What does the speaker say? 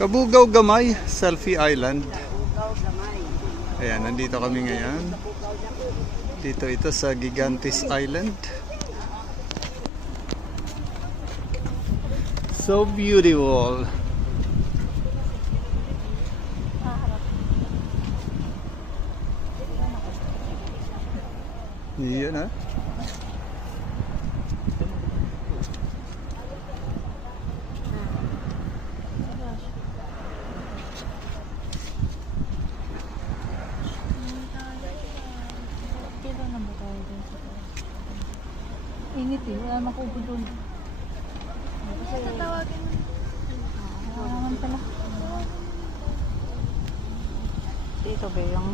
Kabugaw Gamay, Selfie Island. Kabugaw gamay. Ayan, nandito kami ngayon. Dito ito sa Gigantes Island. So beautiful. Yan ha. Init eh, wala makupudol. Tatawagin mo. Wala naman pala. Dito ba yung